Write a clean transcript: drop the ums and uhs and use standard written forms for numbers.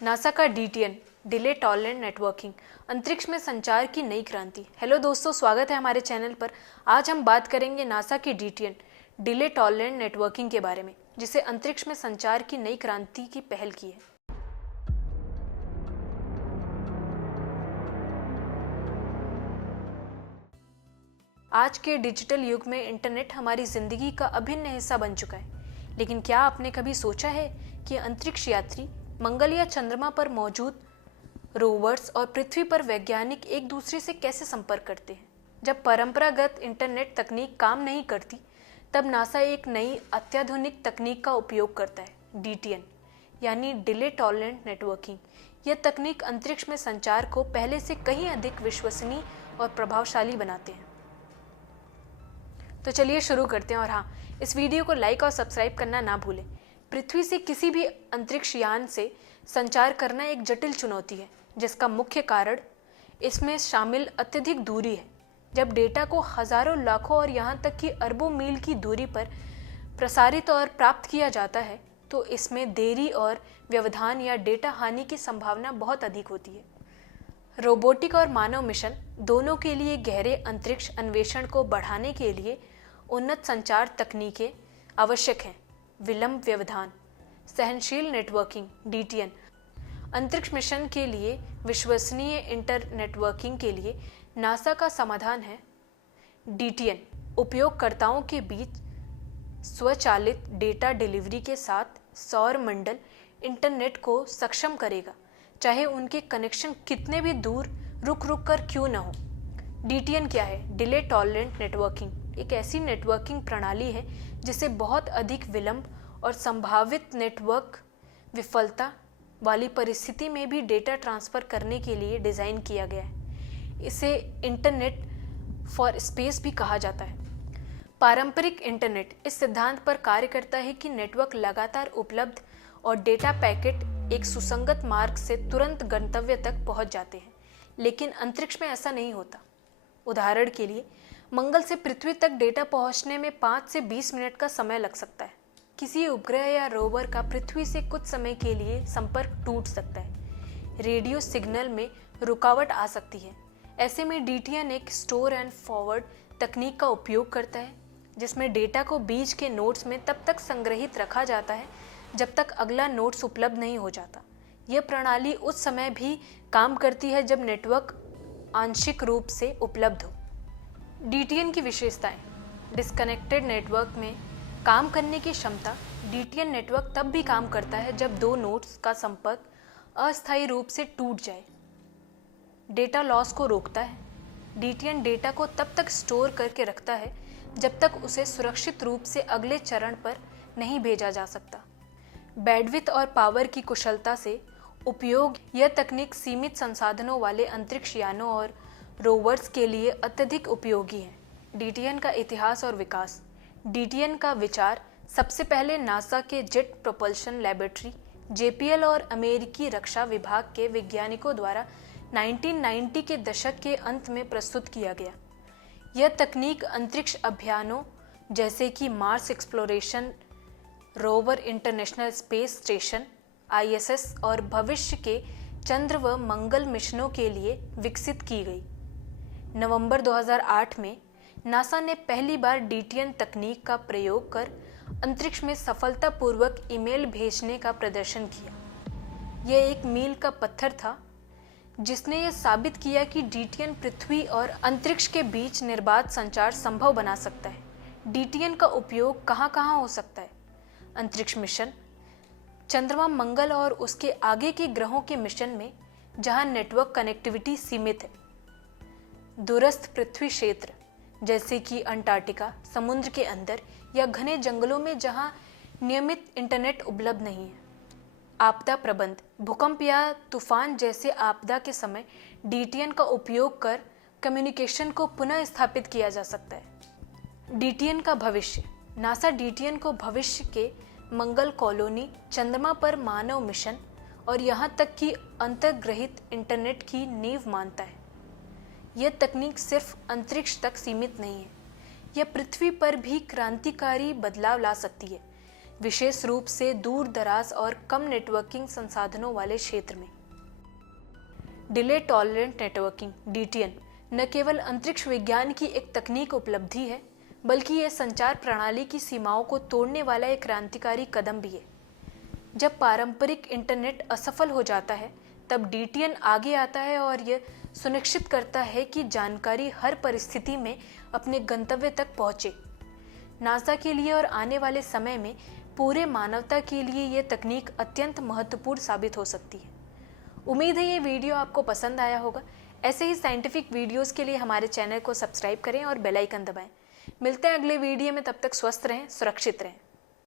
NASA का डीटीएन delay tolerant networking अंतरिक्ष में संचार की नई क्रांति। हेलो दोस्तों, स्वागत है हमारे चैनल पर। आज हम बात करेंगे नासा की डीटीएन डिले टॉलरेंट नेटवर्किंग के बारे में, जिसे अंतरिक्ष में संचार की नई क्रांति की पहल की है। आज के डिजिटल युग में इंटरनेट हमारी जिंदगी का अभिन्न हिस्सा बन चुका है, लेकिन क्या आपने कभी सोचा है कि अंतरिक्ष यात्री मंगल या चंद्रमा पर मौजूद रोवर्स और पृथ्वी पर वैज्ञानिक एक दूसरे से कैसे संपर्क करते हैं? जब परंपरागत इंटरनेट तकनीक काम नहीं करती, तब नासा एक नई अत्याधुनिक तकनीक का उपयोग करता है, डीटीएन यानी डिले टॉलरेंट नेटवर्किंग। यह तकनीक अंतरिक्ष में संचार को पहले से कहीं अधिक विश्वसनीय और प्रभावशाली बनाते हैं। तो चलिए शुरू करते हैं। और हाँ, इस वीडियो को लाइक और सब्सक्राइब करना ना भूलें। पृथ्वी से किसी भी अंतरिक्ष यान से संचार करना एक जटिल चुनौती है, जिसका मुख्य कारण इसमें शामिल अत्यधिक दूरी है। जब डेटा को हजारों, लाखों और यहाँ तक कि अरबों मील की दूरी पर प्रसारित और प्राप्त किया जाता है, तो इसमें देरी और व्यवधान या डेटा हानि की संभावना बहुत अधिक होती है। रोबोटिक और मानव मिशन दोनों के लिए गहरे अंतरिक्ष अन्वेषण को बढ़ाने के लिए उन्नत संचार तकनीकें आवश्यक हैं। विलंब व्यवधान सहनशील नेटवर्किंग डीटीएन अंतरिक्ष मिशन के लिए विश्वसनीय इंटर नेटवर्किंग के लिए नासा का समाधान है। डीटीएन उपयोगकर्ताओं के बीच स्वचालित डेटा डिलीवरी के साथ सौर मंडल इंटरनेट को सक्षम करेगा, चाहे उनके कनेक्शन कितने भी दूर रुक कर क्यों न हो। डीटीएन क्या है? डिले टॉलरेंट नेटवर्किंग एक ऐसी नेटवर्किंग प्रणाली है जिसे बहुत अधिक विलंब और संभावित नेटवर्क विफलता वाली परिस्थिति में भी डेटा ट्रांसफर करने के लिए डिज़ाइन किया गया है। इसे इंटरनेट फॉर स्पेस भी कहा जाता है। पारंपरिक इंटरनेट इस सिद्धांत पर कार्य करता है कि नेटवर्क लगातार उपलब्ध और डेटा पैकेट एक सुसंगत मार्ग से तुरंत गंतव्य तक पहुंच जाते हैं, लेकिन अंतरिक्ष में ऐसा नहीं होता। उदाहरण के लिए, मंगल से पृथ्वी तक डेटा पहुंचने में 5 से 20 मिनट का समय लग सकता है। किसी उपग्रह या रोवर का पृथ्वी से कुछ समय के लिए संपर्क टूट सकता है। रेडियो सिग्नल में रुकावट आ सकती है। ऐसे में डीटीएन एक स्टोर एंड फॉरवर्ड तकनीक का उपयोग करता है, जिसमें डेटा को बीच के नोड्स में तब तक संग्रहित रखा जाता है जब तक अगला नोड्स उपलब्ध नहीं हो जाता। यह प्रणाली उस समय भी काम करती है जब नेटवर्क आंशिक रूप से उपलब्ध हो। डीटीएन की विशेषताएं। डिस्कनेक्टेड नेटवर्क में काम करने की क्षमता। डीटीएन नेटवर्क तब भी काम करता है जब दो नोड्स का संपर्क अस्थायी रूप से टूट जाए। डेटा लॉस को रोकता है। डीटीएन डेटा को तब तक स्टोर करके रखता है जब तक उसे सुरक्षित रूप से अगले चरण पर नहीं भेजा जा सकता। बैंडविड्थ और पावर की कुशलता से उपयोग। यह तकनीक सीमित संसाधनों वाले अंतरिक्ष यानों और रोवर्स के लिए अत्यधिक उपयोगी है। डीटीएन का इतिहास और विकास। डीटीएन का विचार सबसे पहले नासा के जेट प्रोपल्शन लैबोरेटरी जेपीएल और अमेरिकी रक्षा विभाग के वैज्ञानिकों द्वारा 1990 के दशक के अंत में प्रस्तुत किया गया। यह तकनीक अंतरिक्ष अभियानों जैसे कि Mars exploration rover, international space station ISS और भविष्य के चंद्र व मंगल मिशनों के लिए विकसित की गई। नवंबर 2008 में नासा ने पहली बार डीटीएन तकनीक का प्रयोग कर अंतरिक्ष में सफलतापूर्वक ईमेल भेजने का प्रदर्शन किया। यह एक मील का पत्थर था, जिसने यह साबित किया कि डीटीएन पृथ्वी और अंतरिक्ष के बीच निर्बाध संचार संभव बना सकता है। डीटीएन का उपयोग कहाँ हो सकता है? अंतरिक्ष मिशन। चंद्रमा, मंगल और उसके आगे के ग्रहों के मिशन में, जहां नेटवर्क कनेक्टिविटी सीमित है। दूरस्थ पृथ्वी क्षेत्र जैसे कि अंटार्कटिका, समुद्र के अंदर या घने जंगलों में जहां नियमित इंटरनेट उपलब्ध नहीं है। आपदा प्रबंध। भूकंप या तूफान जैसे आपदा के समय डीटीएन का उपयोग कर कम्युनिकेशन को पुनः स्थापित किया जा सकता है। डीटीएन का भविष्य। नासा डीटीएन को भविष्य के मंगल कॉलोनी, चंद्रमा पर मानव मिशन और यहाँ तक कि अंतर्ग्रहित इंटरनेट की नींव मानता है। यह तकनीक सिर्फ अंतरिक्ष तक सीमित नहीं है, यह पृथ्वी पर भी क्रांतिकारी बदलाव ला सकती है। विशेष रूप से दूर दराज और कम नेटवर्किंग संसाधनों वाले क्षेत्र में। डिले टॉलरेंट नेटवर्किंग (DTN) न केवल अंतरिक्ष विज्ञान की एक तकनीक उपलब्धि है, बल्कि यह संचार प्रणाली की सीमाओं को तोड़ने वाला एक क्रांतिकारी कदम भी है। जब पारंपरिक इंटरनेट असफल हो जाता है, तब DTN आगे आता है और यह सुनिश्चित करता है कि जानकारी हर परिस्थिति में अपने गंतव्य तक पहुंचे। नासा के लिए और आने वाले समय में पूरे मानवता के लिए यह तकनीक अत्यंत महत्वपूर्ण साबित हो सकती है। उम्मीद है ये वीडियो आपको पसंद आया होगा। ऐसे ही साइंटिफिक वीडियोस के लिए हमारे चैनल को सब्सक्राइब करें और बेल आइकन दबाएं। मिलते हैं अगले वीडियो में, तब तक स्वस्थ रहें, सुरक्षित रहें।